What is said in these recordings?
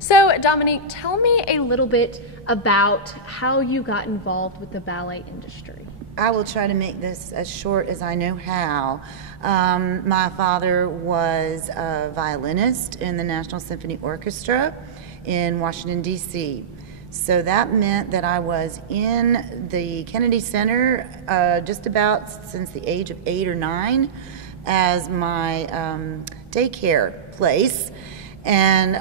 So, Dominique, tell me a little bit about how you got involved with the ballet industry. I will try to make this as short as I know how. My father was a violinist in the National Symphony Orchestra in Washington, D.C. So that meant that I was in the Kennedy Center just about since the age of 8 or 9 as my daycare place. And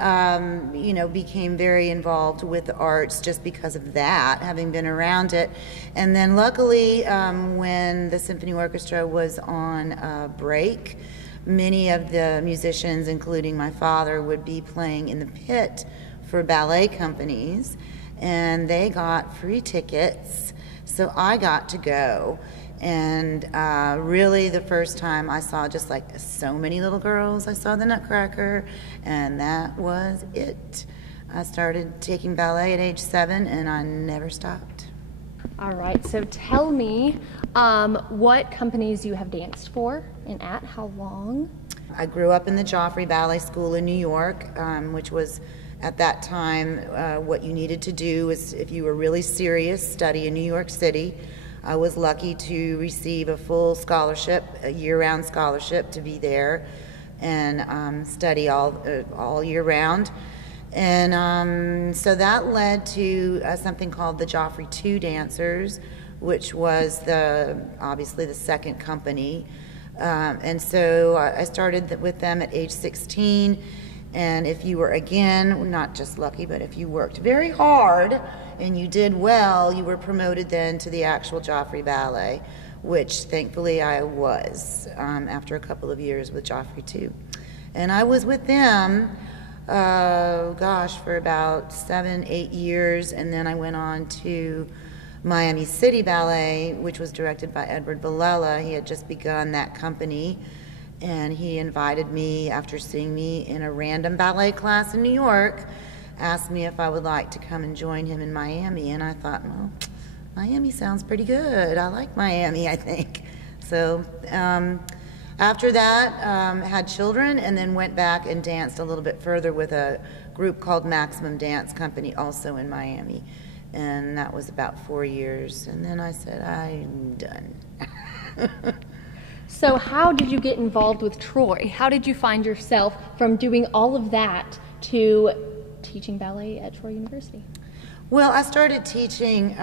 became very involved with the arts just because of that, having been around it. And then luckily, when the symphony orchestra was on break, many of the musicians, including my father, would be playing in the pit for ballet companies, and they got free tickets, so I got to go. And really the first time I saw, just like so many little girls, I saw the Nutcracker, and that was it. I started taking ballet at age 7, and I never stopped. All right, so tell me what companies you have danced for and at how long? I grew up in the Joffrey Ballet School in New York, which was at that time what you needed to do is, if you were really serious, study in New York City. I was lucky to receive a full scholarship, a year-round scholarship, to be there and study all year round. And so that led to something called the Joffrey II Dancers, which was obviously the second company. And so I started with them at age 16. And if you were, again, not just lucky, but if you worked very hard and you did well, you were promoted then to the actual Joffrey Ballet, which thankfully I was after a couple of years with Joffrey II. And I was with them, for about 7, 8 years, and then I went on to Miami City Ballet, which was directed by Edward Villela. He had just begun that company, and he invited me, after seeing me in a random ballet class in New York, asked me if I would like to come and join him in Miami. And I thought, well, Miami sounds pretty good. I like Miami, I think. So after that, had children, and then went back and danced a little bit further with a group called Maximum Dance Company, also in Miami. And that was about 4 years. And then I said, I'm done. So how did you get involved with Troy? How did you find yourself from doing all of that to teaching ballet at Troy University? Well, I started teaching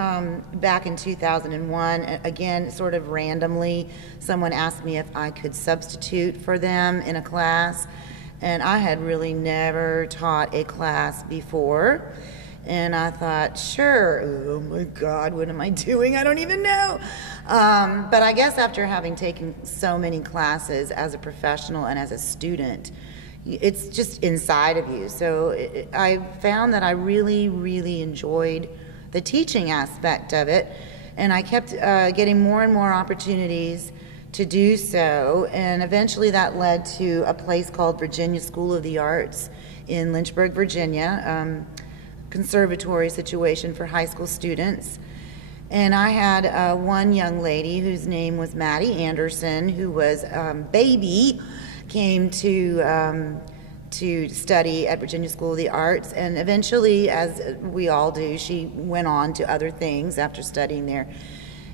back in 2001. Again, sort of randomly, someone asked me if I could substitute for them in a class, and I had really never taught a class before. And I thought, sure, oh my God, what am I doing? I don't even know. But I guess after having taken so many classes as a professional and as a student, it's just inside of you. So I found that I really, really enjoyed the teaching aspect of it, and I kept getting more and more opportunities to do so, and eventually that led to a place called Virginia School of the Arts in Lynchburg, Virginia, conservatory situation for high school students. And I had one young lady whose name was Maddie Anderson, who was baby, came to study at Virginia School of the Arts, and eventually, as we all do, she went on to other things after studying there.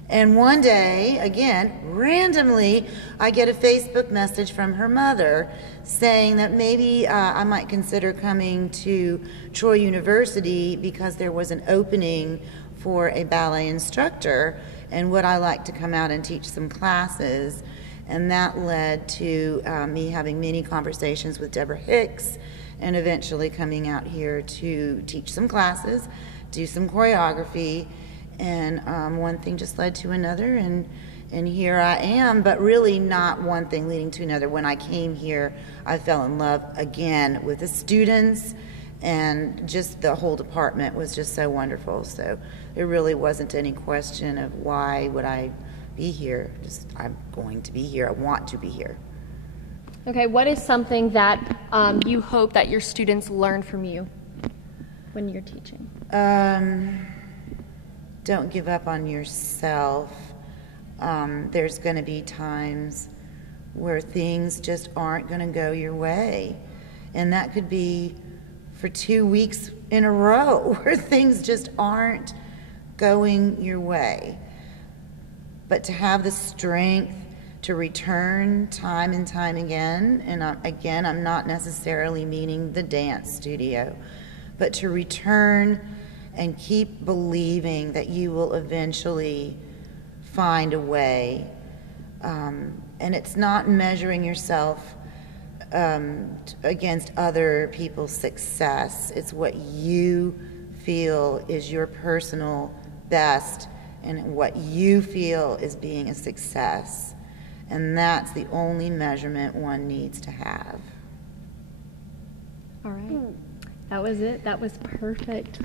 And one day, again, randomly, I get a Facebook message from her mother saying that maybe I might consider coming to Troy University because there was an opening for a ballet instructor, and would I like to come out and teach some classes. And that led to me having many conversations with Deborah Hicks, and eventually coming out here to teach some classes, do some choreography, and one thing just led to another, and here I am. But really not one thing leading to another. When I came here, I fell in love again with the students, and just the whole department was just so wonderful. So there really wasn't any question of why would I be here. Just, I'm going to be here. I want to be here. Okay, what is something that you hope that your students learn from you when you're teaching? Don't give up on yourself. There's going to be times where things just aren't going to go your way. And that could be for 2 weeks in a row where things just aren't going your way. But to have the strength to return time and time again, and again, I'm not necessarily meaning the dance studio, but to return and keep believing that you will eventually find a way. And it's not measuring yourself against other people's success. It's what you feel is your personal best and what you feel is being a success. And that's the only measurement one needs to have. All right. That was it. That was perfect.